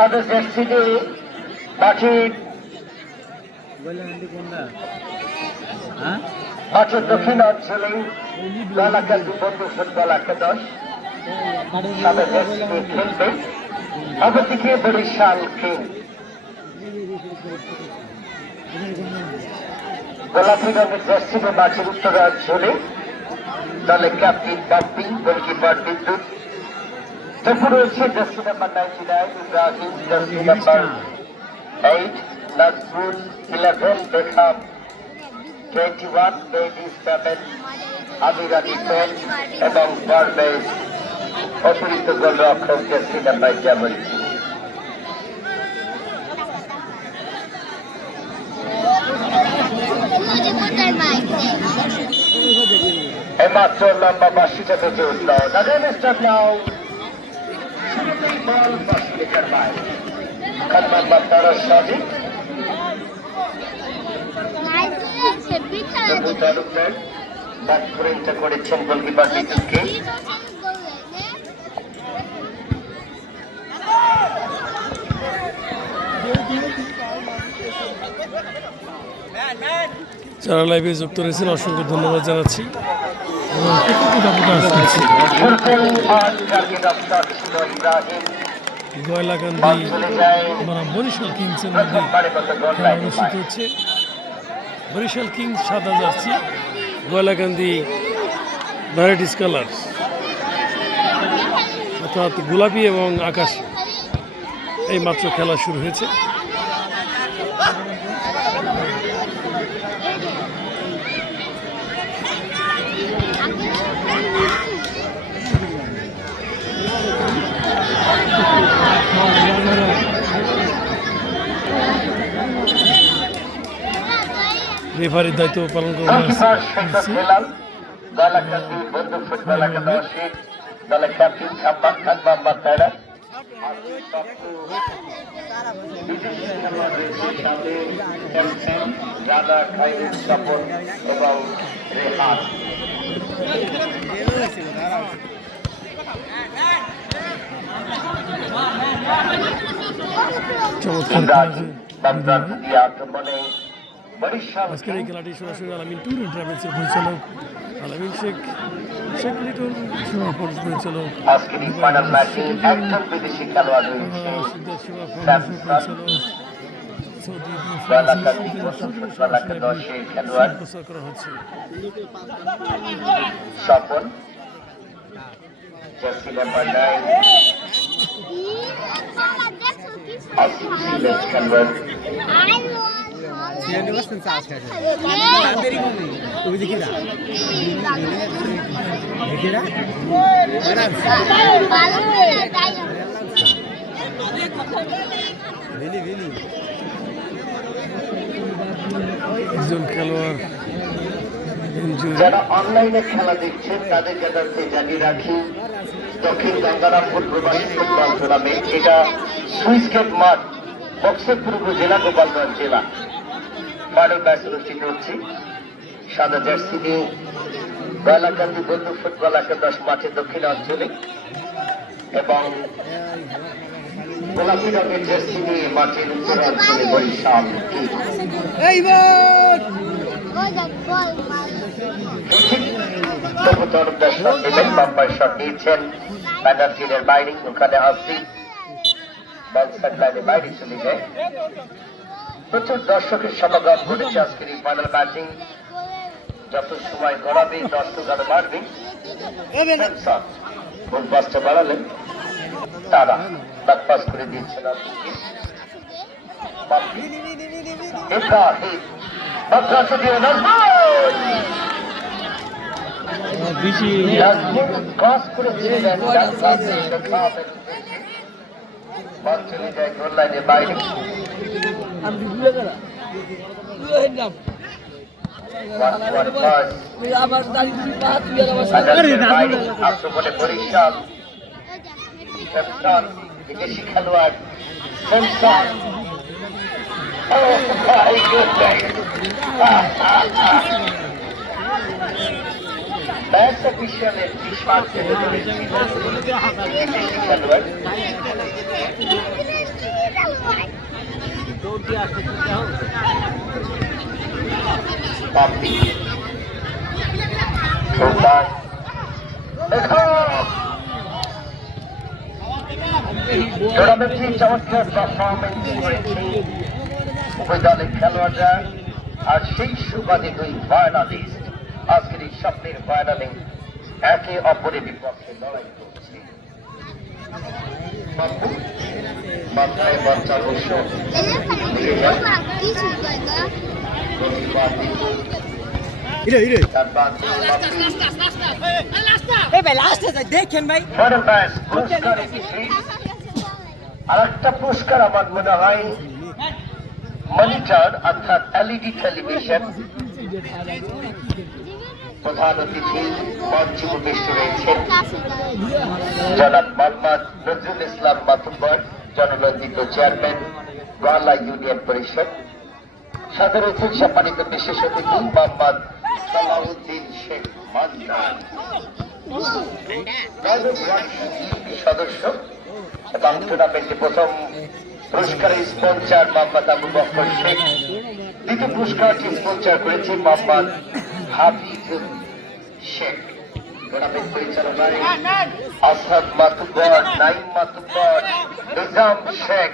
সাদা জার্সিতে মাঠের দক্ষিণ অঞ্চলে গলাকান্দি বন্ধু ফুটবল একাদশ সাদা জার্সিতে খেলবে। অপরদিকে বরিশাল কিং গোলাপি রঙের জার্সিতে মাঠের উত্তরাঞ্চলে দলের ক্যাপ্টেন বাপ্পি, গোলকিপার বিদ্যুৎ। তখন রয়েছে jersey number 99 Ibrahim, jersey number 8 Nazmul, 11 বেখাম, 21 মেহেদী, 7 আমির আলী পেন এবং পারভেজ। অতিরিক্ত গোলরক্ষক জার্সি নাম্বার 70। এইমাত্র লম্বা বাসিটা বেঁচে উঠল করেছেন গোলকিপার বিদ্যুৎকে। যারা লাইভে যুক্ত রয়েছেন অসংখ্য ধন্যবাদ জানাচ্ছি। গয়লাকান্দি বরিশাল কিংসের মধ্যে খেলা অনুষ্ঠিত হচ্ছে। বরিশাল কিংস সাদা জার্সি, গয়লাকান্দি ভ্যারাইটিস কালার অর্থাৎ গোলাপি এবং আকাশি। এই মাত্র খেলা শুরু হয়েছে। রেফারির দায়িত্ব পালন করবেন এবং আজকের এই খেলাটি সরাসরি আলামিন ট্যুর অ্যান্ড ট্রাভেলসের পরিচালক আলামিন শেখ, শেখ লিটন সীমা ফোর্স পরিচালক, প্রচার করা হচ্ছে। একজন খেলোয়াড় যারা অনলাইনে খেলা দেখছেন তাদের যাদেরকে জানিয়ে রাখি, দক্ষিণ গঙ্গারামপুর প্রবাসী ফুটবল টুর্নামেন্ট, এটা সুইস গেট মাঠ, বক্সরপুর উপজেলা, গোপালগঞ্জ জেলা। ফাইনাল ম্যাচ অনুষ্ঠিত হচ্ছে। সাদা জার্সি নিয়ে গয়লাকান্দি বন্ধু ফুটবল একাদশ মাঠের দক্ষিণ অঞ্চলে এবং গোলাপি রঙের জার্সি নিয়ে মাঠের উত্তর অঞ্চলে বরিশাল নিয়েছেন ব্যানার্জির বাইরে, ওখানে আসি বাইরে চলে যায়। প্রচুর দর্শকের সমাগম ঘটেছে আজকের এই ফাইনাল ম্যাচিং। যত সময় গড়াবে দর্শক আরো বাড়বে। গোল পাসটা বাড়ালেন, তারা ব্যাক পাস করে দিয়েছেন বল চলে যায় গোল লাইনের বাইরে। আক্রমণে বরিশাল বিদেশি খেলোয়াড় খেলোয়াড় বাপি সুলতান দেখো টুর্নামেন্টে চমৎকার পারফরমেন্স করেছে উভয় দলের খেলোয়াড়রা আর সেই সুবাদে দুই ফাইনালিস্ট আজকের এই স্বপ্নের ফাইনালে একে অপরের বিপক্ষে লড়াই করছে মাথায় বাচ্চা বসে আরেকটা পুরস্কার আমার মনে হয় মনিটর অর্থাৎ এলইডি টেলিভিশন প্রধান অতিথি মঞ্চে উপবিষ্ট রয়েছেন জনাব মোহাম্মদ নজরুল ইসলাম মাতুব্বর জননন্দিত চেয়ারম্যান গোয়ালা ইউনিয়ন পরিষদ সাথে রয়েছেন সম্মানিত বিশেষ অতিথি মোহাম্মদ সালাউদ্দিন শেখ মান্নান সদস্য এবং টুর্নামেন্টে প্রথম পুরস্কারের স্পন্সর মোহাম্মদ আবু বকর শেখ দ্বিতীয় পুরস্কারটি স্পন্সর করেছে মোহাম্মদ হাফিজুল শেখ টুর্নামেন্ট পরিচালনায় আসাদ মাতুব্বর নাইম মাতুব্বর নিজাম শেখ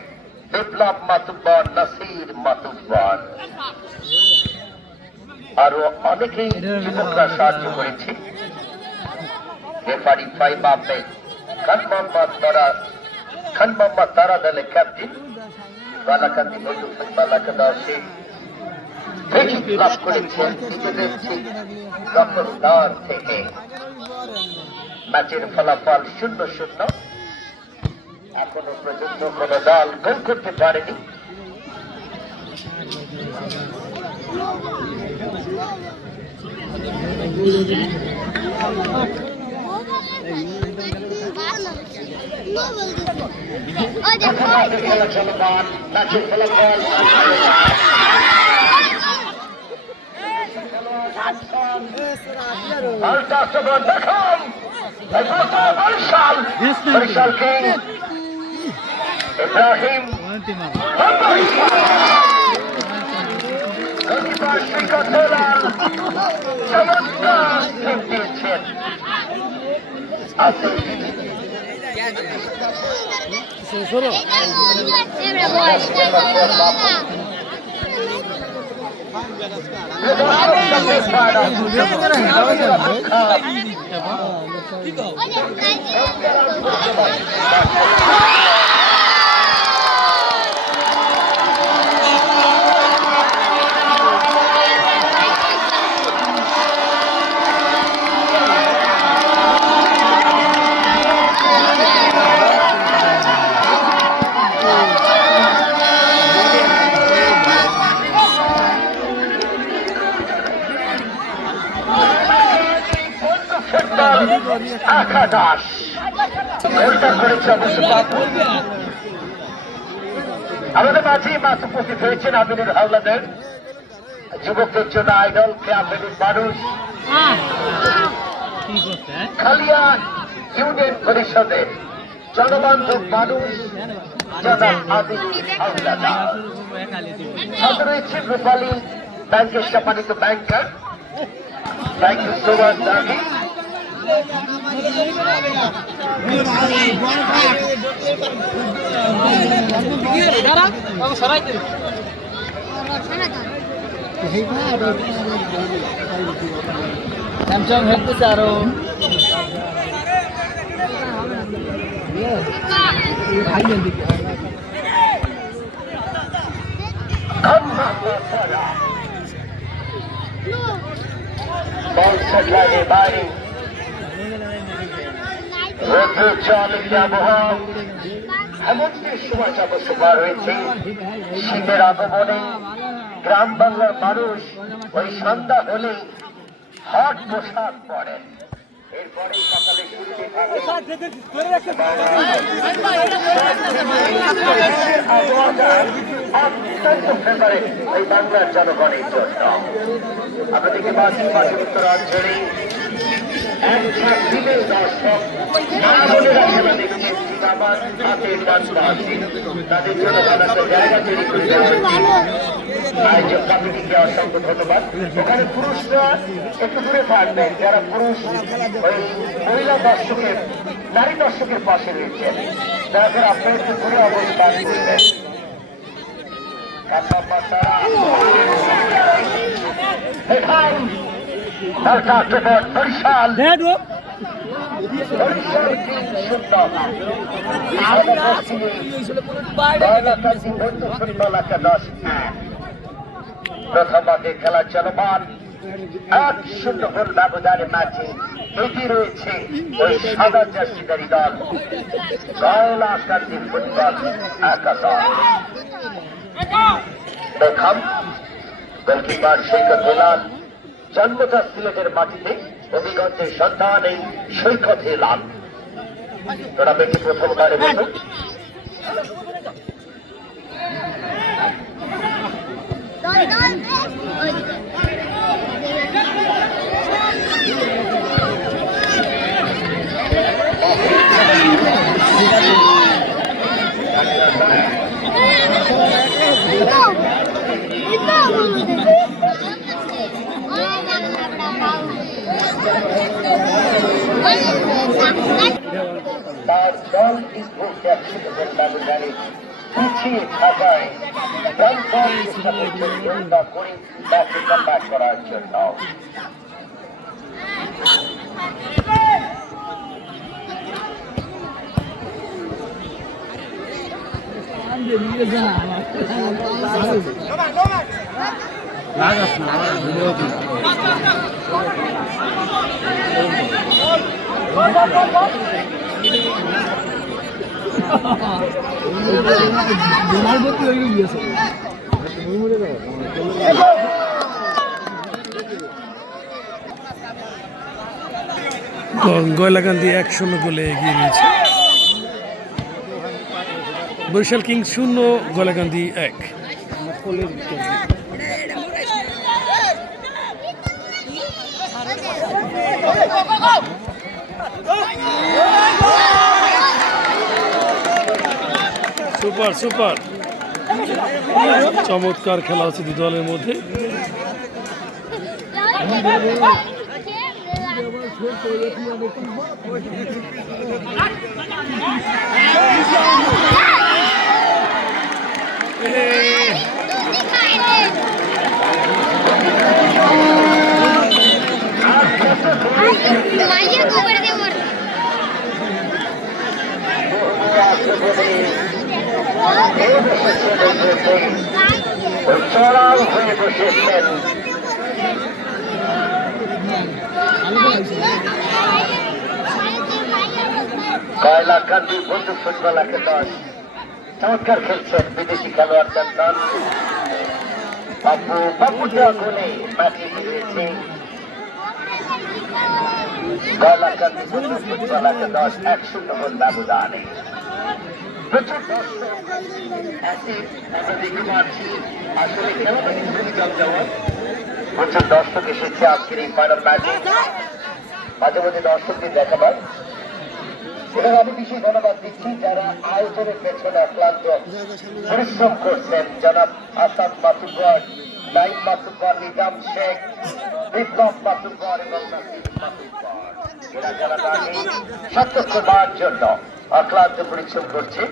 বিপ্লব মাতুব্বর নাসির মাতুব্বর আরো অনেকেই যুবকরা সাহায্য করেছে রেফারি ফাইভ আহমেদ খান মোহাম্মদ তারা দলের ক্যাপ্টেন বালাকান্দি বন্ধু বালাকান্দা সে ফ্রি লাভ করেছেন নিজেদের দখলদার থেকে ম্যাচের ফলাফল 0-0 এখনো পর্যন্ত কোন দল গোল করতে পারেনি খেলা চলমান ম্যাচের ফলাফল বরিশাল কিং ইব্রাহিম চমৎকার দিয়েছেন একাদশ গোলটা করেছে আমাদের মাঝে মাছ উপস্থিত হয়েছেন আমিনুর হাওলাদার যুবকদের জন্য আইডল ক্লাবের মানুষ খালিয়া ইউনিয়ন পরিষদের জনবান্ধব মানুষ জনাব আদিল হাওলাদার সাথে রয়েছেন রূপালী ব্যাংকের সম্মানিত ব্যাংকার থ্যাংক ইউ সো মাচ দাবি স্যামসাং হেলতেছে আরো বল সেটলাইনের বাইরে রোদ্র চলে আবহাওয়া হেমন্তের সময়টা অবশ্য পার হয়েছে শীতের আগমনে গ্রাম বাংলার মানুষ ওই সন্ধ্যা হলে হট পোশাক পরেন এরপরে সকালে শুরুতে থাকে আবহাওয়াটা অত্যন্ত ফেভারিট ওই বাংলার জনগণের জন্য আপনাদেরকে বাসী উত্তরাঞ্চলে এক ঝাঁক বিমেল দর্শক মা-বোনেরা খেলা দেখছেন জিন্দাবাদ হাতের ডান পাশে। তাদের জন্য ভালো একটা জায়গা তৈরি করে দেওয়া হচ্ছে। আয়োজক কমিটিকে অসংখ্য ধন্যবাদ। এখানে পুরুষরা একটু দূরে থাকবেন, যারা পুরুষ ওই মহিলা দর্শকের নারী দর্শকের পাশে রয়েছেন, যারা করে আপনারা একটু দূরে অবস্থান করবেন। বরিশাল প্রথমার্ধে খেলা চলমান 1-0 গোল ব্যবধানে ম্যাচে এগিয়ে রয়েছে ওই সাদা জার্সিধারী দল কয়লাকান্দি ফুটবল একাদশ। দেখাম গোলকিপার সৈকত হেলাল, জন্মটা সিলেটের মাটিতে, হবিগঞ্জের সন্তান এই সৈকত হেলাল। টুর্নামেন্টে প্রথমবারের মতো তার দল কিন্তু 100 গোল ব্যবধানে পিছিয়ে থাকায় চেষ্টা করছেন গোলটা করে ম্যাচে কামব্যাক করার জন্য। গয়লাকান্দি 1-0 গোলে এগিয়ে রয়েছে। বরিশাল কিংস 0, গয়লাকান্দি 1। সুপার সুপার চমৎকার খেলা হচ্ছে দুই দলের মধ্যে। চড়াও হয়ে বসেছেন কয়লাকান্দি বন্ধু ফুটবল একাদশ। চমৎকার খেলছেন বিদেশি খেলোয়াড় দল। বাপু দেওয়া গোলে ম্যাচে রয়েছে কয়লাকান্দি বন্ধু ফুটবল একাদশ 1-0 গোল ব্যবধানে। প্রচুর দর্শক আমরা দেখতে পাচ্ছি, আসলে খেলাটা কিন্তু খুবই জমজমাট। প্রচুর দর্শক এসেছে আজকের এই ফাইনাল ম্যাচে। মাঝে মাঝে দর্শকদের দেখাবার এবং আমি বিশেষ ধন্যবাদ দিচ্ছি যারা আয়োজনের পেছনে অক্লান্ত পরিশ্রম করছেন। জনাব আসাদ মাতুব্বর, নাইম মাতুব্বর, নিজাম শেখ, বিপ্লব মাতুব্বর এবং নাসির মাতুব্বর। এরা খেলাটাকে সার্থক করবার জন্য অক্লান্ত পরিশ্রম করছে।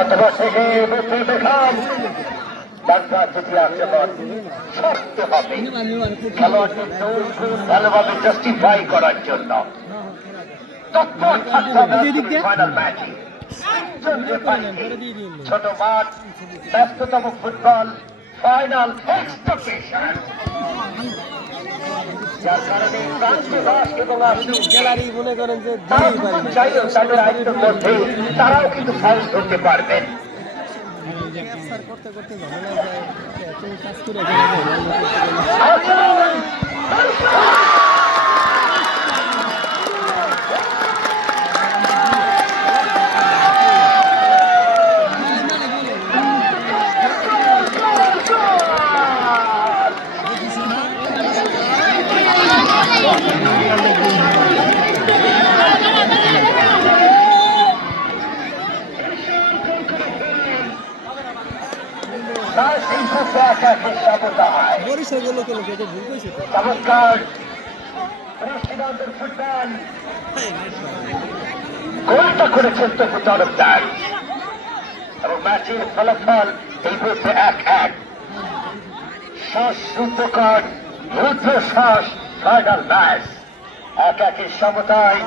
অথবা থেকে দেখাম শক্ত হবে খেলোয়াড়দের ভালোভাবে জাস্টিফাই করার জন্য ফাইনাল ম্যাচে ছোট মাঠ, ব্যস্ততম ফুটবল ফাইনাল এক্সপেকটেশন, যার কারণে এবং গ্যালারি মনে করেন যে চাইলেও তাদের আয়ত্তের মধ্যে তারাও কিন্তু ফাউল ধরতে পারবেন। করতে করতে চমৎকার দৃষ্টিনন্দন ফুটবল গোলটা করেছেন তবু তরফদার এবং ম্যাচের ফলাফল এই মুহূর্তে 1-1 শ্বাস রুদ্ধকর রুদ্র শ্বাস ফাইনাল ম্যাচ 1-1 সমতায়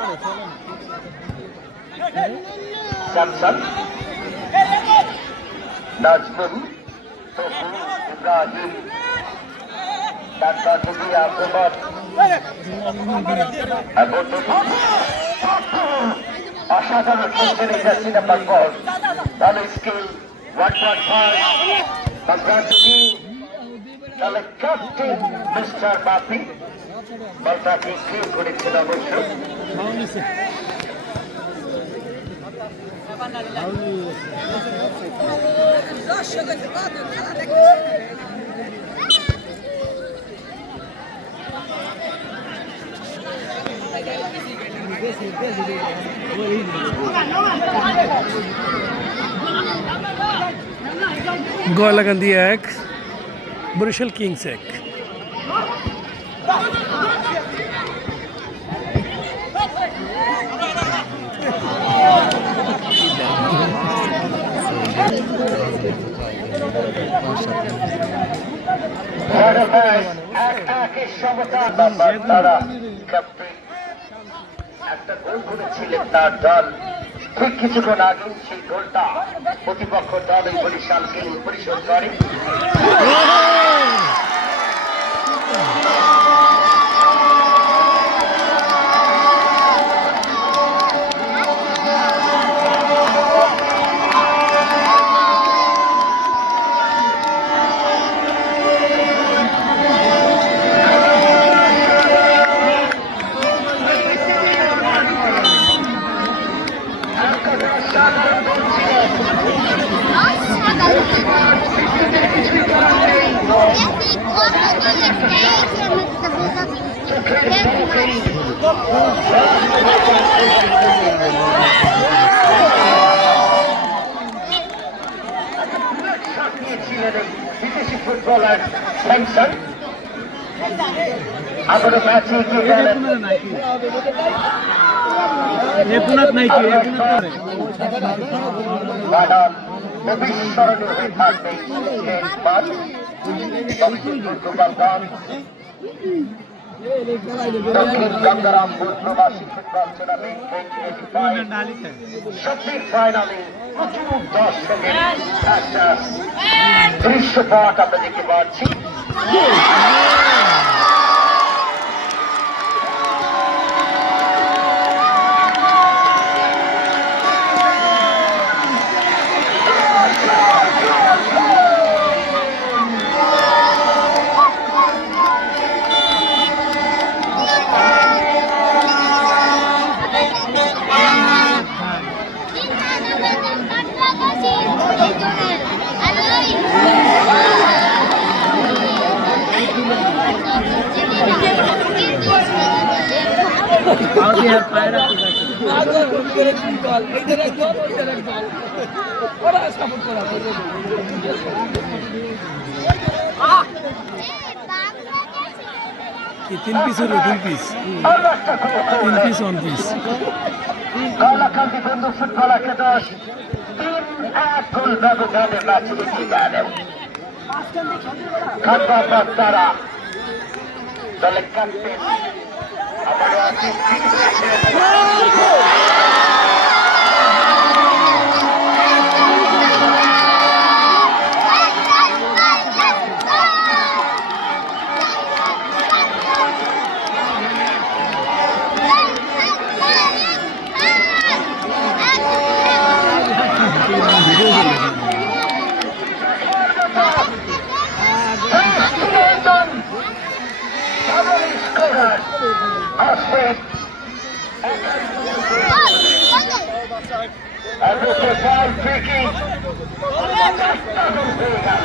স্যামসন নাজমুল তপু ইব্রাহিম তারপর থেকে আক্রমণ অসাধারণ খেলছেন এই জার্সি নাম্বার 4 ভালো স্কিল 1.5 তাহলে ক্যাপ্টেন মিস্টার বাপি বলটাকে স্কিল করেছেন অবশ্য গয়লাকান্দি 1 বরিশাল কিংস 1। একটা গোল করেছিলেন তার দল ঠিক কিছুক্ষণ আগে সেই গোলটা প্রতিপক্ষ দল এই বরিশালকে পরিশোধ করে বিদেশি ফুটবলার স্যামসন আবারও ম্যাচে এগিয়ে গেলেন অবিস্মরণীয় হয়ে থাকবে দক্ষিণ গঙ্গারামপুর প্রবাসী ফুটবল টুর্নামেন্ট 2025 সত্যির ফাইনালে প্রচুর দর্শকের একটা দৃশ্যপট আমরা দেখতে পাচ্ছি তিন পিস হলো তিন পিস 1 পিস গলাকান্দি বন্ধু ফুটবল একাদশ 3-1 গোল ব্যবধানে ম্যাচ এগিয়ে গেল খাদ্য তারা দলের ক্যাপ্টেন আর দুটো বল ফ্রি কিক হয়ে গেল।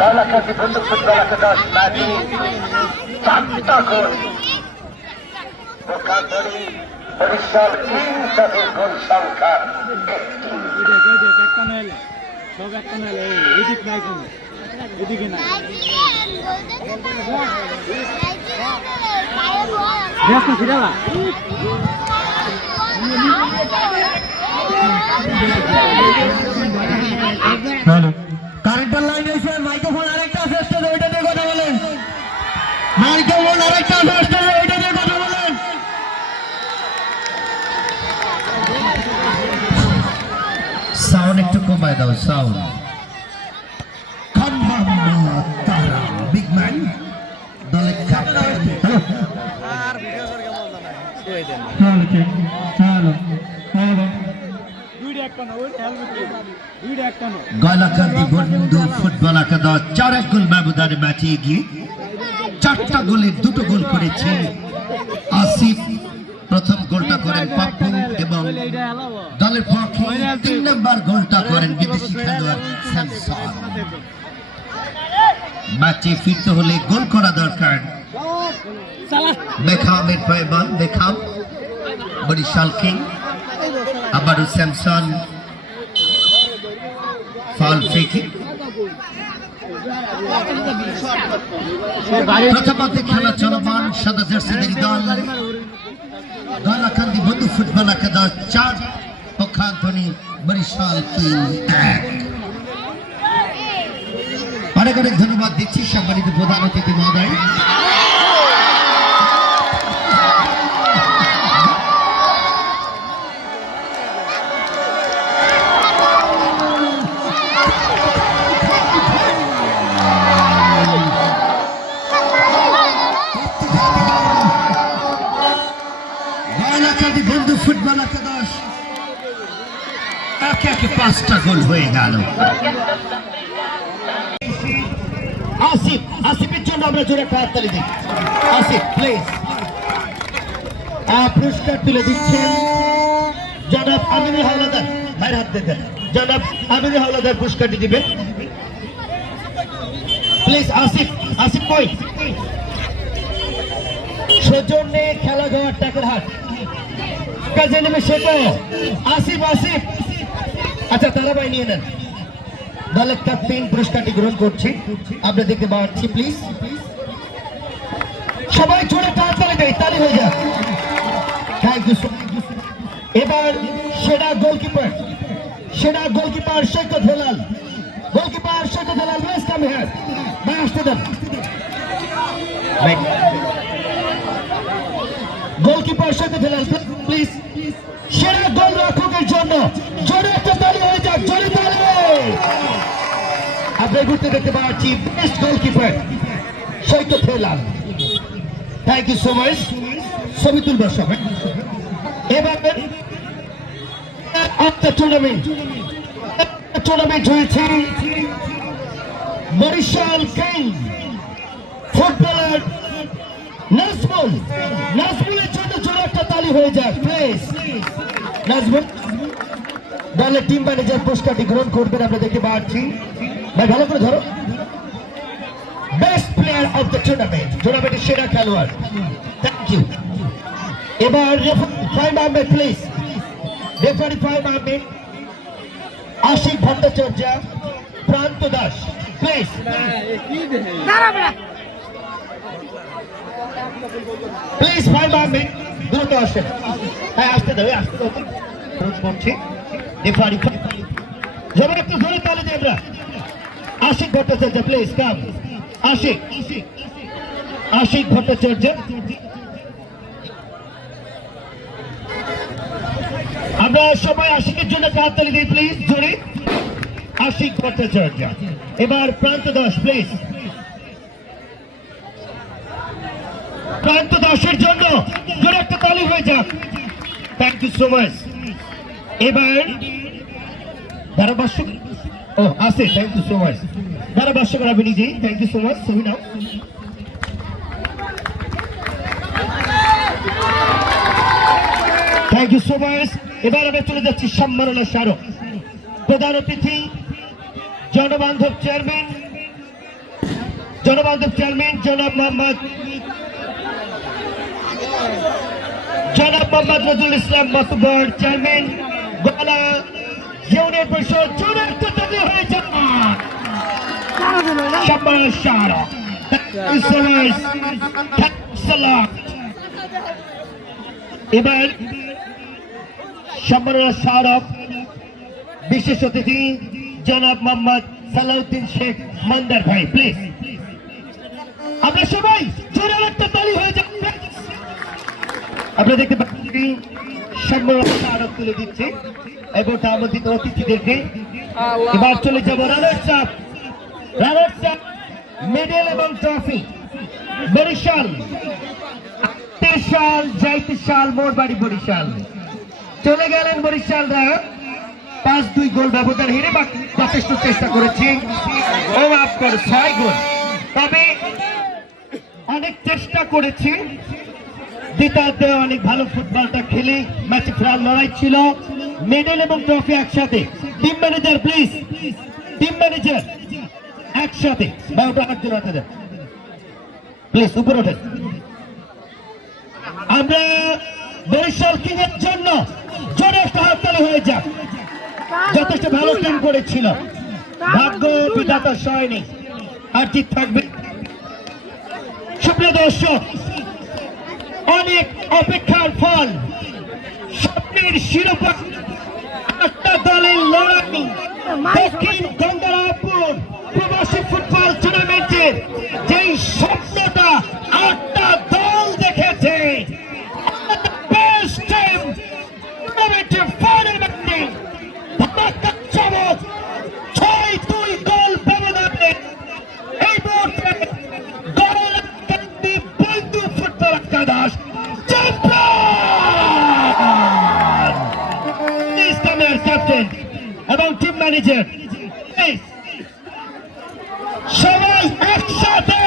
কালাকান্দি বন্দুক ফুটবল একাদশ ম্যাচে 4টা গোল। বোকাতরি বরিশাল কিংস তাদের গোল সংখ্যা 1। কারেন্টের লাইন এসে মাইক্রোফোন আরেকটা আছে স্টেজে, ওইটা দিয়ে কথা বলেন। মাইক্রোফোন আরেকটা আছে স্টেজে, ওইটা দিয়ে কথা বলেন। সাউন্ড একটু কমায় দাও, সাউন্ড। তারা বিগ ম্যান দলের ক্যাপ্টেন। গয়লাকান্দি বন্ধু ফুটবল একাদশ 4-1 গোল ব্যবধানে ম্যাচে এগিয়ে। 4টা গোলের 2টো গোল করেছে আসিফ। প্রথম গোলটা করেন পাপ্পু এবং দলের পক্ষে 3 নম্বর গোলটা করেন বিদেশি খেলোয়াড় স্যামসন। ম্যাচে ফিরতে হলে গোল করা দরকার। বেখামের পায়ে বল, বেখাম বরিশাল কিং, আবারও স্যামসন ফাউল ফ্রি কিক। প্রথমার্ধে খেলা চলমান। সাদা জার্সিধারী দল গয়লাকান্দি বন্ধু ফুটবল একাদশ 4, পক্ষান্তরে বরিশাল কিং 1। অনেক অনেক ধন্যবাদ দিচ্ছি সম্মানিত প্রধান অতিথি মহোদয়। গয়লাকান্দি বন্ধু ফুটবল একাদশ 1-1 5টা গোল হয়ে গেল। আসিফ, আসিফের জন্য আমরা জোরে হাততালি দিই। আসিফ প্লিজ। পুরস্কার তুলে দিচ্ছেন জনাব আমিনুল হাওলাদার। ভাইয়ের হাত দেন। জনাব আমিনুল হাওলাদার পুরস্কারটি দিবেন প্লিজ। আসিফ, আসিফ কই? সৌজন্যে খেলাঘর টাকারহাট কাজে নেবে সেটা। আসিফ, আসিফ আচ্ছা তারা ভাই নিয়ে নেন। দলের ক্যাপ্টেন পুরস্কারটি গ্রহণ করছি, আমরা দেখতে পাচ্ছি। প্লিজ সবাই জোরে তাড়াতাড়ি দেয়, তালি হয়ে যাক। Thank you. এবার সেরা গোলকিপার, সেরা goalkeeper Saikat Helal. Goalkeeper Saikat Helal, West Ham here. ভাই আসতে দেন। Goalkeeper Saikat Helal please. সেরা গোল রক্ষকের জন্য জোরে একটা তালি হয়ে যাক, জোরে তালি। আমরা ঘুরতে দেখতে পাচ্ছি best goalkeeper Saikat Helal. Thank you so much. ছবি তুলবার সময় এবার টুর্নামেন্ট হয়েছে বরিশাল কিং ফুটবলার নাজমুল। নাজমুলের জন্য জোরে একটা তালি হয়ে যাক প্লিজ। নাজমুল দলের টিম ম্যানেজার পুরস্কারটি গ্রহণ করবেন, আমরা দেখতে পাচ্ছি। ভাই ভালো করে ধরো। Best player of the tournament, টুর্নামেন্টের সেরা খেলোয়াড়। Thank you. এবার referee Faim Ahmed please. Referee Faim Ahmed, Ashik Bhattacharya, Pranto Das please. Please Faim Ahmed দ্রুত আসেন। হ্যাঁ আসতে দেবে, আসতে দেবে করছি। রেফারি জোরে একটু জোরে তালি দিই আমরা। Ashik Bhattacharya please come. আশিক, আশিক ভট্টাচার্য। আমরা সবাই আশিকের জন্য হাততালি দিই প্লিজ জোরে। আশিক ভট্টাচার্য। এবার প্রান্ত দাস প্লিজ। প্রান্ত দাসের জন্য জোরে একটা তালি হয়ে যাক। Thank you so much. এবার ধারাভাষ্য ও আছে, থ্যাংক ইউ সো মাচ। ধারাভাষ্যকার আমি নিজেই, থ্যাংক ইউ সো মাচ। ছবি নাও। Thank you so much. এবার আমরা চলে যাচ্ছি সম্মাননা স্মারক। প্রধান অতিথি জনবান্ধব চেয়ারম্যান জনাব মোহাম্মদ নজরুল ইসলাম মাতুব্বর, চেয়ারম্যান গোয়ালা ইউনিয়ন পরিষদ। জোরে একটা তালি হয়ে যাক সম্মাননা স্মারক। Thank you so much, thanks a lot. এবার সম্মাননা স্মারক বিশেষ অতিথি জনাব মোহাম্মদ সালাউদ্দিন শেখ মন্দার ভাই, প্লিজ আমরা সবাই জোরে একটা তালি হয়ে যাক। আপনারা দেখতে পাচ্ছেন সম্মাননা স্মারক তুলে দিচ্ছে এবং আমন্ত্রিত অতিথিদেরকে। এবার চলে যাব রানার্স আপ মেডেল এবং ট্রফি। বরিশাল যাইতে সাল মোর বাড়ি বরিশাল। চলে গেলেন বরিশালরা 5-2 গোল ব্যবধান হেরে, বাকি যথেষ্ট চেষ্টা করেছে ও মাফ করে 6 গোল, তবে অনেক চেষ্টা করেছে। দ্বিতীয়ার্ধে অনেক ভালো ফুটবলটা খেলে ম্যাচে ফেরার লড়াই ছিল। মেডেল এবং ট্রফি একসাথে। Team manager please, team manager একসাথে বারোটা হাতজন হাতে প্লিজ উপরে ওঠেন। আমরা বরিশাল কিং এর জন্য জোরে একটা হাততালি হয়ে যাক। যথেষ্ট ভালো টিম করেছিল, ভাগ্য বিধাতা সয়নি, আর জিত থাকবে। সুপ্রিয় দর্শক, অনেক অপেক্ষার ফল, স্বপ্নের শিরোপা, একটা দলের লড়াই। দক্ষিণ গঙ্গারামপুর প্রবাসী ফুটবল টুর্নামেন্টের যেই স্বপ্নটা 8টা দল দেখেছে, চমক 6-2 গোল ব্যবধানে এই মুহূর্তে বন্ধু ফুটবল একাদশ চ্যাম্পিয়ন। ক্যাপ্টেন এবং টিম ম্যানেজার সবাই একসাথে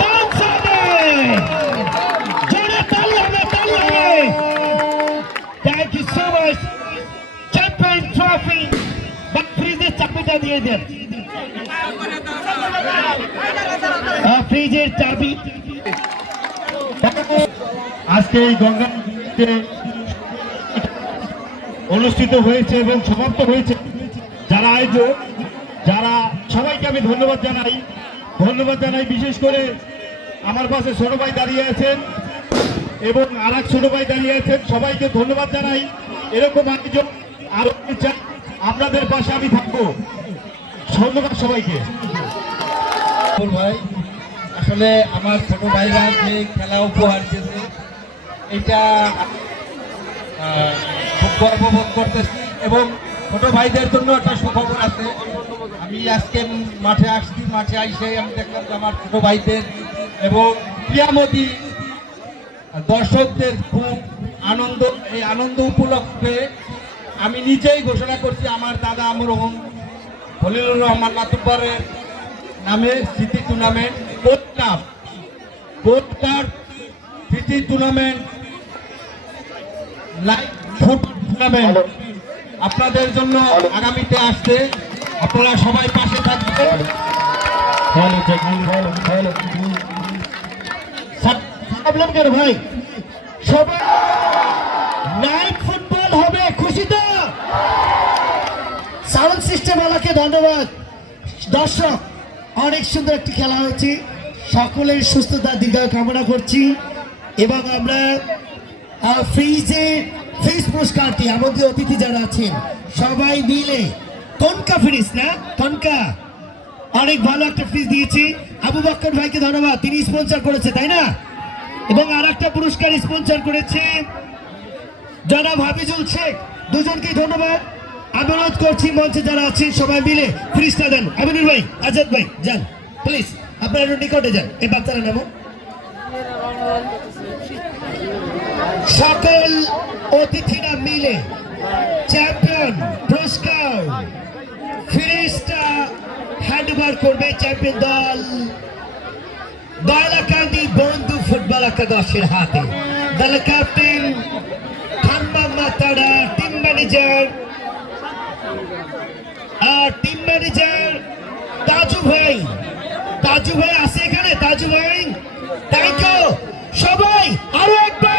ডান্স হবে, জোরে তালি হবে, তালি হবে। Thank you so much. Champion trophy বা ফ্রিজের চাবিটা দিয়ে দেন, ফ্রিজের চাবি। আজকে এই গঙ্গাতে অনুষ্ঠিত হয়েছে এবং সমাপ্ত হয়েছে। যারা আয়োজক, যারা সবাইকে আমি ধন্যবাদ জানাই। বিশেষ করে আমার পাশে ছোট ভাই দাঁড়িয়ে আছেন এবং আর এক ছোট ভাই দাঁড়িয়ে আছেন, সবাইকে ধন্যবাদ জানাই। এরকম আয়োজন আরো চাই, আপনাদের পাশে আমি থাকবো। ধন্যবাদ সবাইকে। ভাই, আসলে আমার ছোট ভাইরা যে খেলা উপহার দিয়েছে, এটা খুব গর্ববোধ করতেছি। এবং ছোট ভাইদের জন্য একটা সুখবর আছে। আমি আজকে মাঠে আসছি, মাঠে আইসে আমি দেখলাম যে আমার ছোট ভাইদের এবং ক্রিয়ামোদী দর্শকদের খুব আনন্দ। এই আনন্দ উপলক্ষে আমি নিজেই ঘোষণা করছি আমার দাদা আমরহম খলিলুর রহমান মাতুব্বরের নামে স্মৃতি টুর্নামেন্ট, গোল্ড কাপ স্মৃতি টুর্নামেন্ট, লাইভ ফুটবল টুর্নামেন্ট আপনাদের জন্য আগামীতে আসছে। আপনারা সবাই পাশে থাকবেন। ভাই সবাই নাইট ফুটবল হবে, খুশি তো? সাউন্ড সিস্টেম ওয়ালাকে ধন্যবাদ। দর্শক, অনেক সুন্দর একটি খেলা হয়েছে। সকলের সুস্থতা দীর্ঘায়ু কামনা করছি এবং আমরা ফ্রিজ পুরস্কারটি আমাদের অতিথি যারা আছেন সবাই মিলে কনকা ফ্রিজ না কনকা অনেক ভালো একটা ফ্রিজ দিয়েছি। আবু বক্কর ভাইকে ধন্যবাদ, তিনি স্পন্সর করেছে, তাই না? এবং আর একটা পুরস্কার স্পন্সর করেছে জনাব হাফিজুল শেখ। দুজনকেই ধন্যবাদ। আমি অনুরোধ করছি মঞ্চে যারা আছেন সবাই মিলে ফ্রিজটা দেন। আমিনুর ভাই, আজাদ ভাই যান প্লিজ, আপনারা একটু নিকটে যান। এই বাচ্চারা নামো। সকল অতিথিরা মিলে চ্যাম্পিয়ন পুরস্কার ফিনিশটা হ্যান্ডওভার করবে চ্যাম্পিয়ন দল দয়ালাকান্দি বন্ধু ফুটবল একাদশের হাতে। দলের ক্যাপ্টেন হাম্মাম মাতারা, টিম ম্যানেজার তাজু ভাই আছে এখানে। তাজু ভাই, থ্যাংক ইউ সবাই, আরো একবার